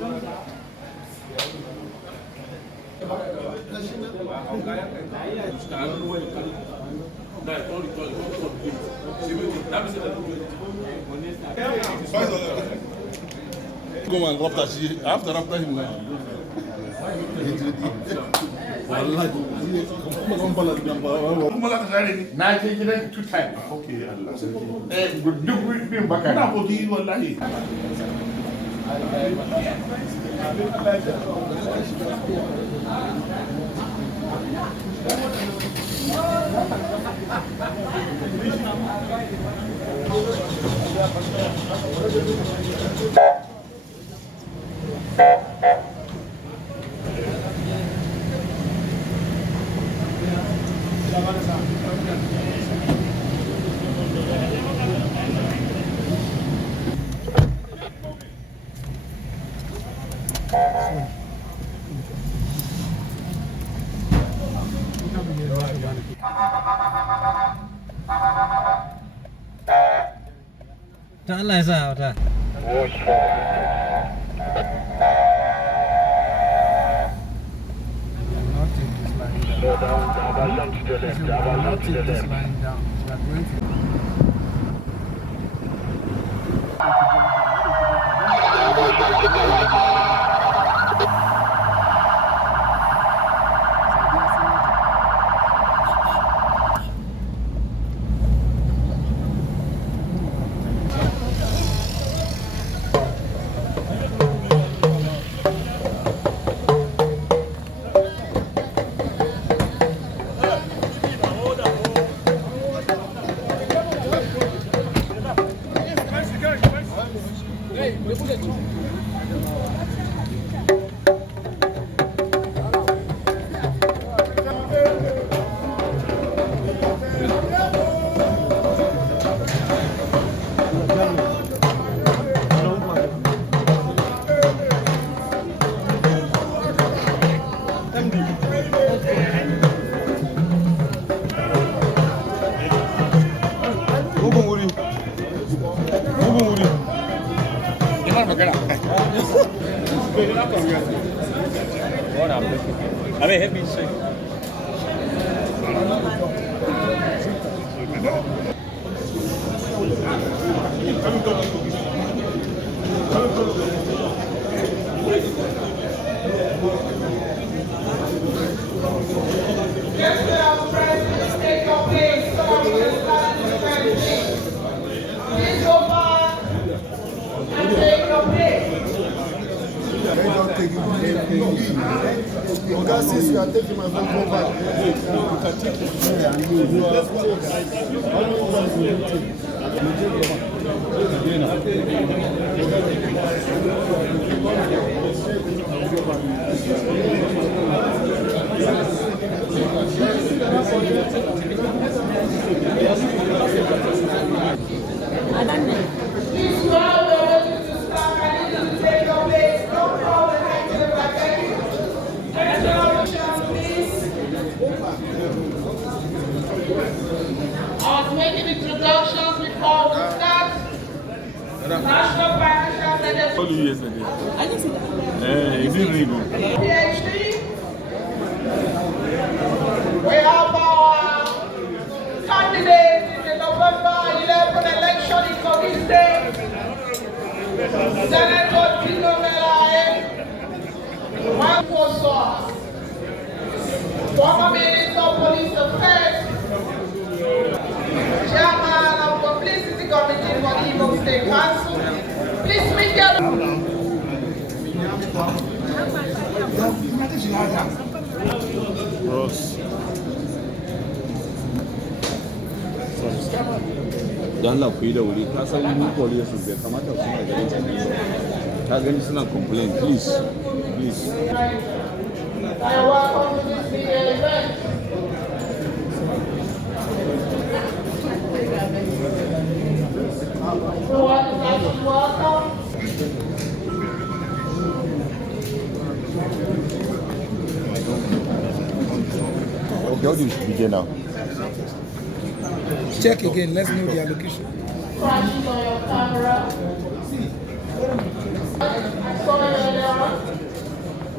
Go and after she after him now. Na ce gidan 2 times. Okay, Allah. Duk bin baka. Na ko ti wallahi. Allah ya sa wata. Slow down, diversion to the left, diversion to the left. A ver, help me see. Since you are taking my phone call back, you can take it and you let's go. Making introductions before we start. National Financial Leaders. All you yesterday. I didn't see that. It didn't ring. PhD. We have our candidate in the November 11 election in Kogi State. Senator Tino Melaye. One Kosoa. Former Minister of Police Affairs. Chairman of Publicity Committee for the Imo State Council. Please meet your... Ross. Dan la ku yi da wuri ka san mu police bai kamata suna ganin jami'ai ka gani suna complain please I welcome to this media event. Everyone is actually welcome. Okay, how do you begin now? Check again, let's know the allocation. Flashing on your camera. I saw it earlier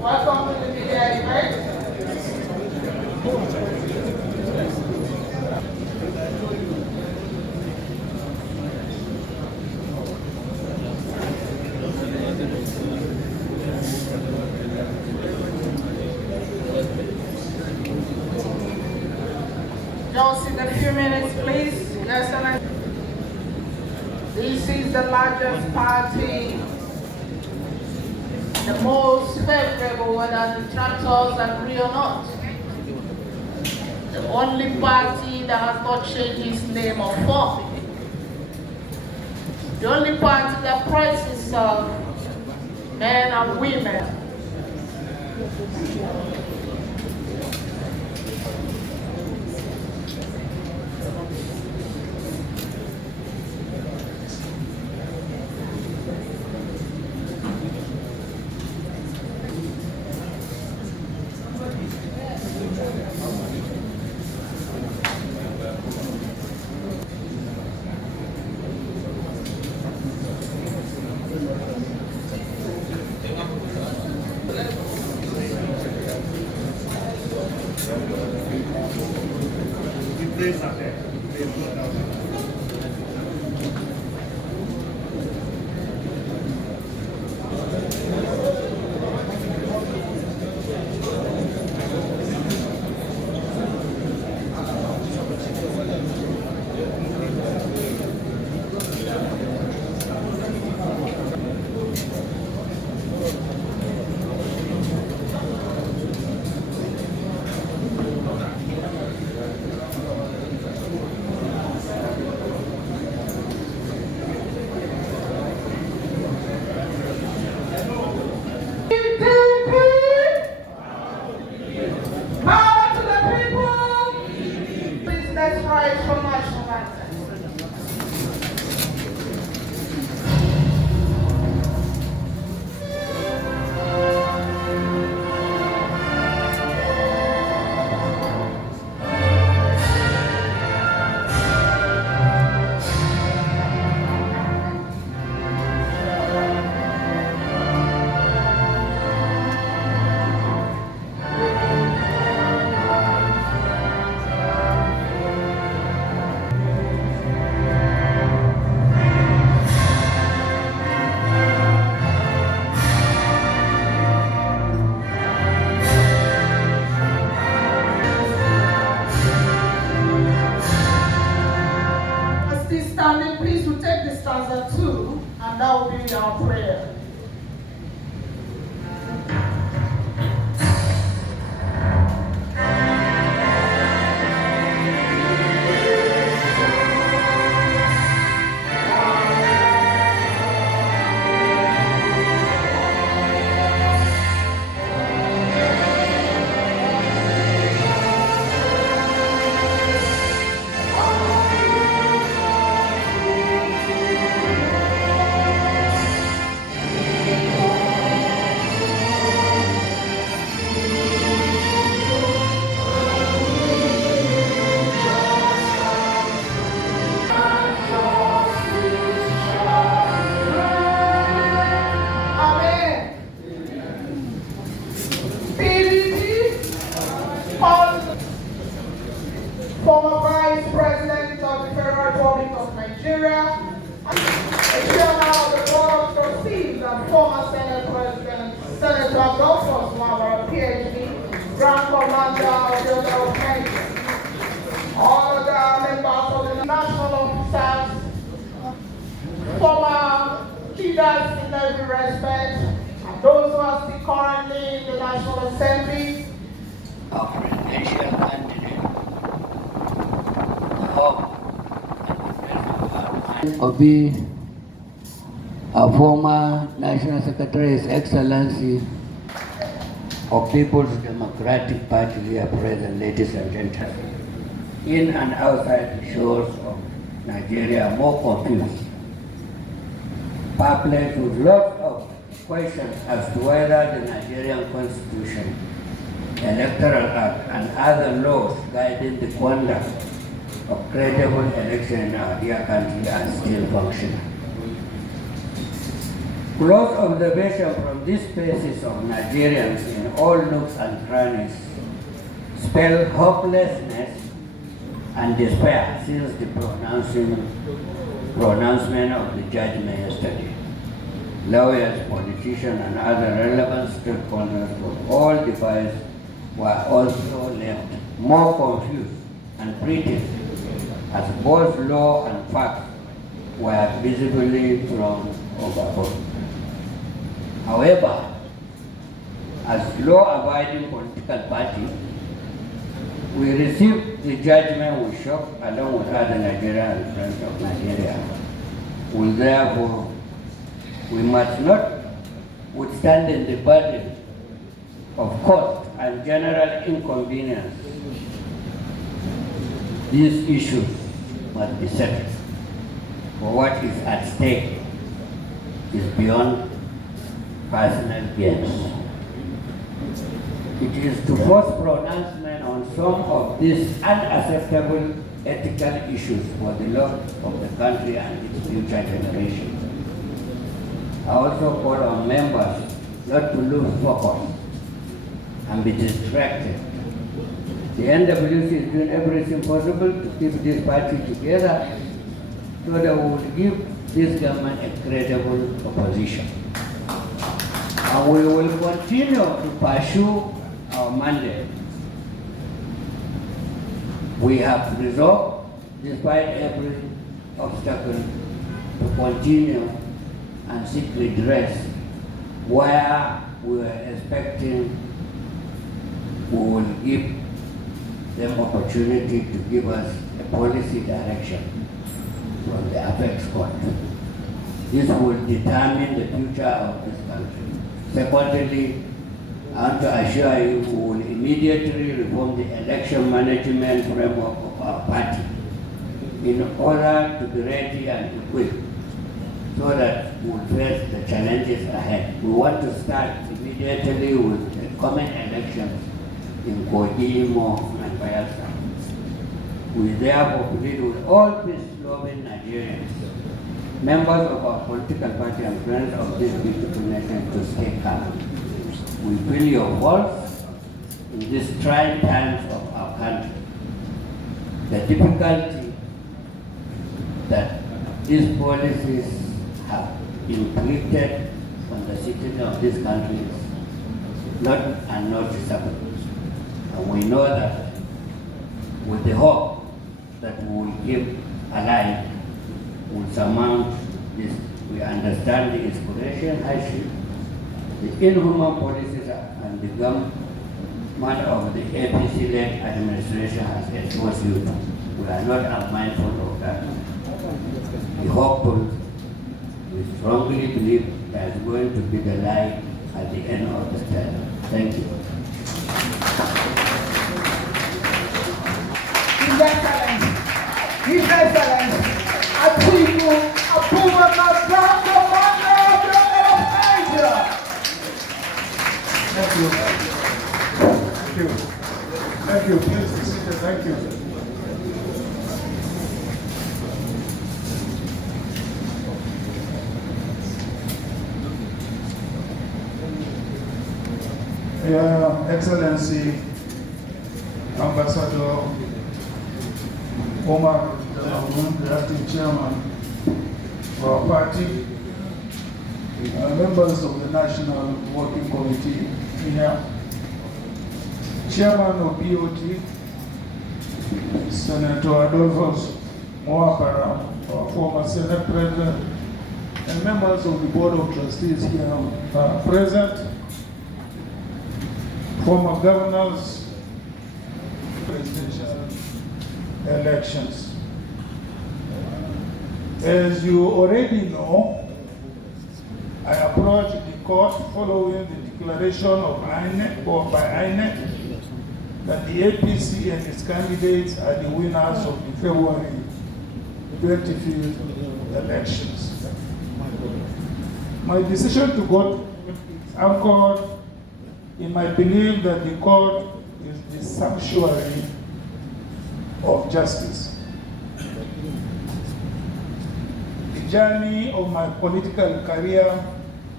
Welcome to the media event. Just in a few minutes, please. This is the largest party, the most favorable, whether the detractors agree or not. The only party that has not changed its name or form. The only party that prides itself, men and women. Please, we take the stanza 2, and that will be our prayer. Former Vice President of the Federal Republic of Nigeria, the Chairman of the Board of Trustees and former Senate President, Senator Adolphus Mawara, PhD, Grand Commander of the Order of Merit, all other members of the national officers, former leaders in every respect, and those who are still currently in the National Assembly, our presidential candidate, Hope Obi, our former National Secretary, His Excellency of People's Democratic Party here present, ladies and gentlemen, in and outside the shores of Nigeria, more confused, perplexed with lots of questions as to whether the Nigerian Constitution, Electoral Act, and other laws guiding the conduct of credible election in our dear country are still functional. Close observation from these faces of Nigerians in all nooks and crannies spell hopelessness and despair since the pronouncement of the judgment yesterday. Lawyers, politicians, and other relevant stakeholders from all divides were also left more confused and pretty as both law and facts were visibly thrown overboard. However, as law-abiding political party, we received the judgment with shock along with other Nigerian and friends of Nigeria. We must not, withstanding the burden of cost and general inconvenience, these issues must be settled. For what is at stake is beyond personal gains. It is to force pronouncement on some of these unacceptable ethical issues for the love of the country and its future generations. I also call on members not to lose focus and be distracted. The NWC is doing everything possible to keep this party together so that we will give this government a credible opposition. And we will continue to pursue our mandate. We have resolved, despite every obstacle, to continue and seek redress where we are expecting we will give them opportunity to give us a policy direction from the apex court. This will determine the future of this country. Secondly, I want to assure you we will immediately reform the election management framework of our party in order to be ready and equipped so that we will face the challenges ahead. We want to start immediately with the coming elections in Kogi, Imo, and Bayelsa. We therefore plead with all peace-loving Nigerians, members of our political party and friends of this beautiful nation to stay calm. We feel your pulse in these trying times of our country. The difficulty that these policies have inflicted on the citizens of this country is not unnoticeable. And we know that with the hope that we will keep alive, we will surmount this. We understand the inspiration hardship, the inhuman policies and the government of the APC-led administration has exposed you to. We are not unmindful of that. We hopeful, we strongly believe there is going to be the light at the end of the tunnel. Thank you. His Excellency, Atiku, Abubakar, Commander of the Nigeria. Thank you. Thank you. Thank you. Please be seated. Thank you. Your Excellency, Ambassador Omar, the acting chairman for our party, members of the National Working Committee here, Chairman of BOT, Senator Adolphus Moapara, our former Senate President, and members of the Board of Trustees here present, former governors, presidential elections. As you already know, I approached the court following the declaration of INEC, or by INEC, that the APC and its candidates are the winners of the February 25th elections. My decision to go is anchored in my belief that the court is the sanctuary of justice. The journey of my political career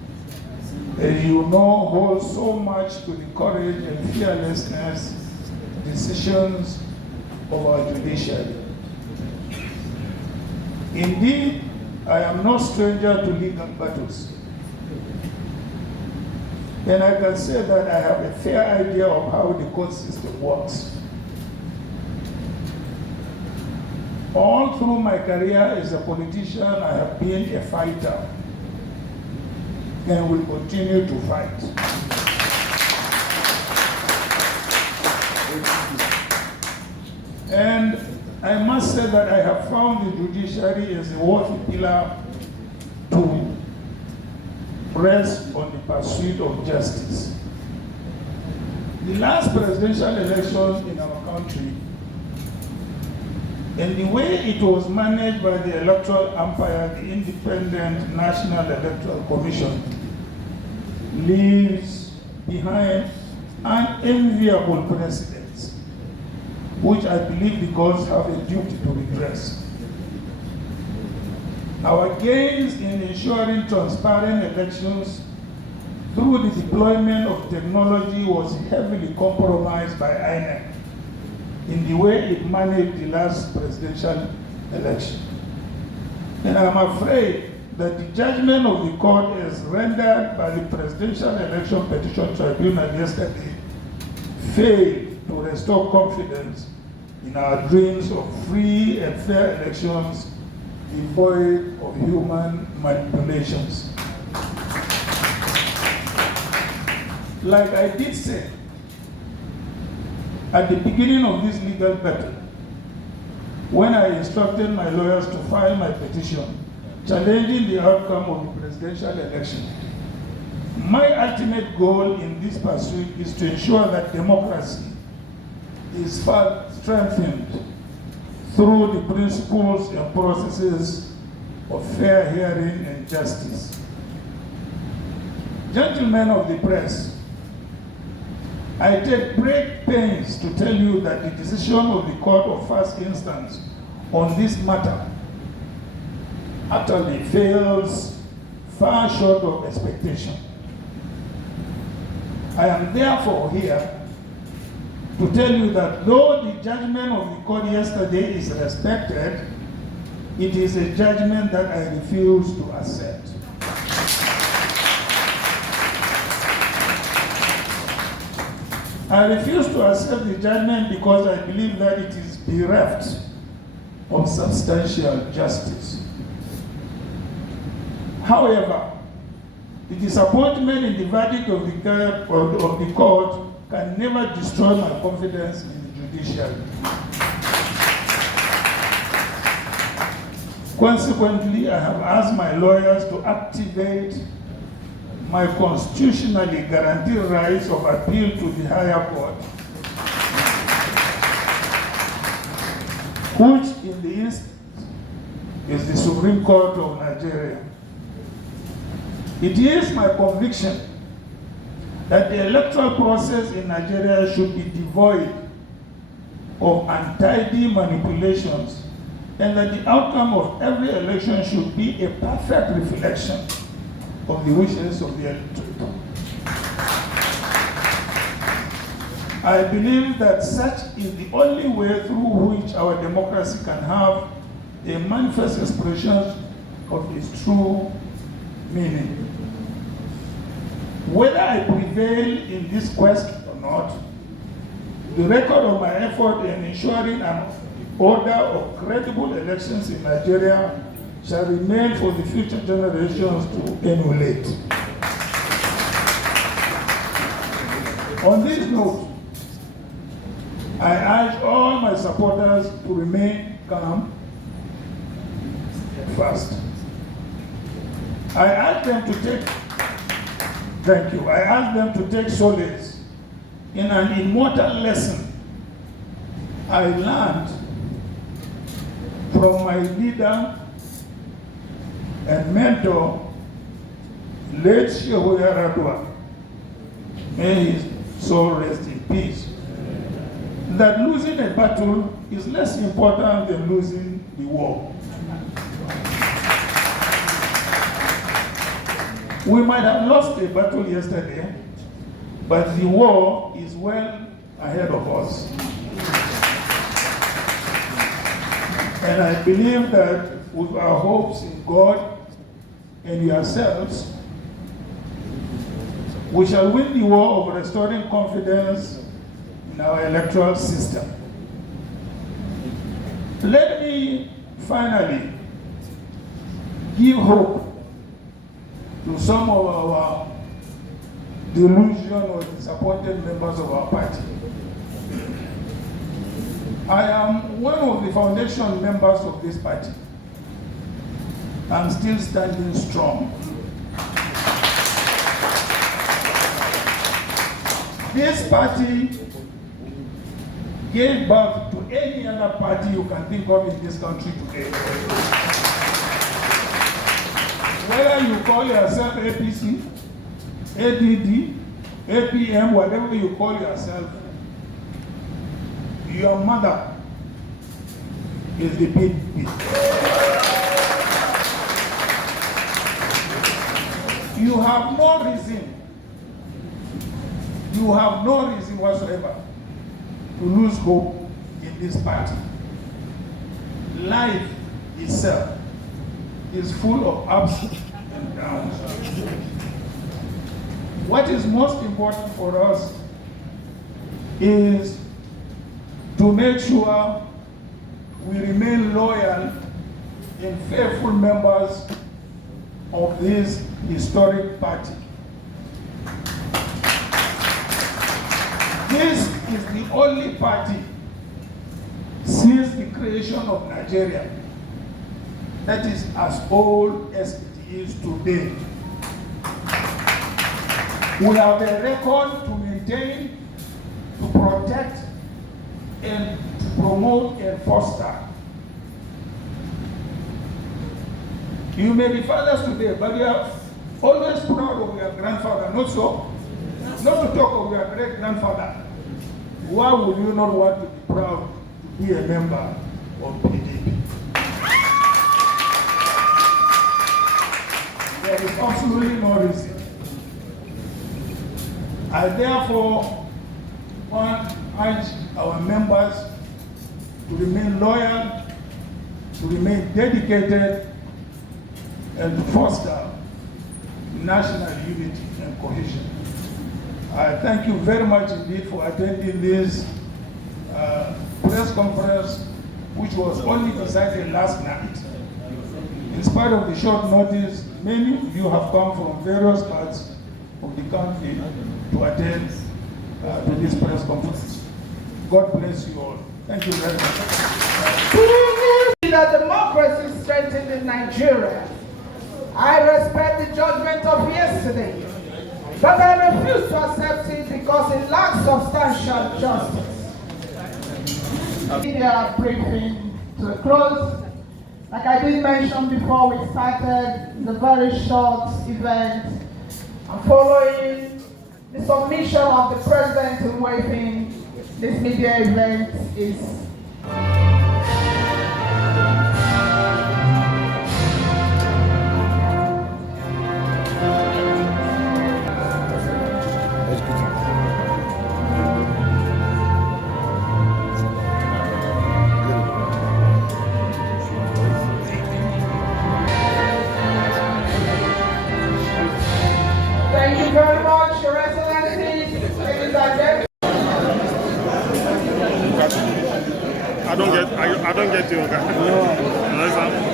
as you know, holds so much to the courage and fearlessness decisions of our judiciary. Indeed, I am no stranger to legal battles. And I can say that I have a fair idea of how the court system works. All through my career as a politician, I have been a fighter and will continue to fight. And I must say that I have found the judiciary as a worthy pillar to rest on the pursuit of justice. The last presidential election in our country and the way it was managed by the electoral umpire, the Independent National Electoral Commission, leaves behind unenviable precedents, which I believe the courts have a duty to redress. Our gains in ensuring transparent elections through the deployment of technology was heavily compromised by INEC in the way it managed the last presidential election. And I'm afraid that the judgment of the court as rendered by the Presidential Election Petition Tribunal yesterday failed to restore confidence in our dreams of free and fair elections devoid of human manipulations. Like I did say, at the beginning of this legal battle, when I instructed my lawyers to file my petition challenging the outcome of the presidential election, my ultimate goal in this pursuit is to ensure that democracy is further strengthened through the principles and processes of fair hearing and justice. Gentlemen of the press, I take great pains to tell you that the decision of the court of first instance on this matter utterly fails far short of expectation. I am therefore here to tell you that though the judgment of the court yesterday is respected, it is a judgment that I refuse to accept. I refuse to accept the judgment because I believe that it is bereft of substantial justice. However, the disappointment in the verdict of the court can never destroy my confidence in the judiciary. Consequently, I have asked my lawyers to activate my constitutionally guaranteed rights of appeal to the higher court, which in the instance is the Supreme Court of Nigeria. It is my conviction that the electoral process in Nigeria should be devoid of untidy manipulations and that the outcome of every election should be a perfect reflection of the wishes of the electorate. I believe that such is the only way through which our democracy can have a manifest expression of its true meaning. Whether I prevail in this quest or not, the record of my effort in ensuring an order of credible elections in Nigeria shall remain for the future generations to emulate. On this note, I urge all my supporters to remain calm and fast. I urge them to take solace in an immortal lesson I learned from my leader and mentor, late Shehu Yaradua. May his soul rest in peace. That losing a battle is less important than losing the war. We might have lost a battle yesterday, but the war is well ahead of us. And I believe that with our hopes in God and yourselves, we shall win the war of restoring confidence in our electoral system. Let me finally give hope to some of our delusion or disappointed members of our party. I am one of the foundation members of this party. I'm still standing strong. This party gave birth to any other party you can think of in this country today. Whether you call yourself APC, ADD, APM, whatever you call yourself, your mother is the PEPC. You have no reason whatsoever to lose hope in this party. Life itself is full of ups and downs. What is most important for us is to make sure we remain loyal and faithful members of this historic party. This is the only party since the creation of Nigeria that is as old as it is today. We have a record to maintain, to protect, and to promote and foster. You may be fathers today, but you are always proud of your grandfather, not so? Not to talk of your great-grandfather. Why would you not want to be proud to be a member of PDP? There is absolutely no reason. I therefore want to urge our members to remain loyal, to remain dedicated, and to foster national unity and cohesion. I thank you very much indeed for attending this press conference, which was only decided last night. In spite of the short notice, many of you have come from various parts of the country to attend to this press conference. God bless you all. Thank you very much. That democracy is strengthened in Nigeria. I respect the judgment of yesterday, but I refuse to accept it because it lacks substantial justice. Media briefing to a close. Like I did mention before we started, it's a very short event. And following the submission of the President in waiting, this media event is very much, Your Excellencies, ladies and gentlemen. I don't get you. Okay.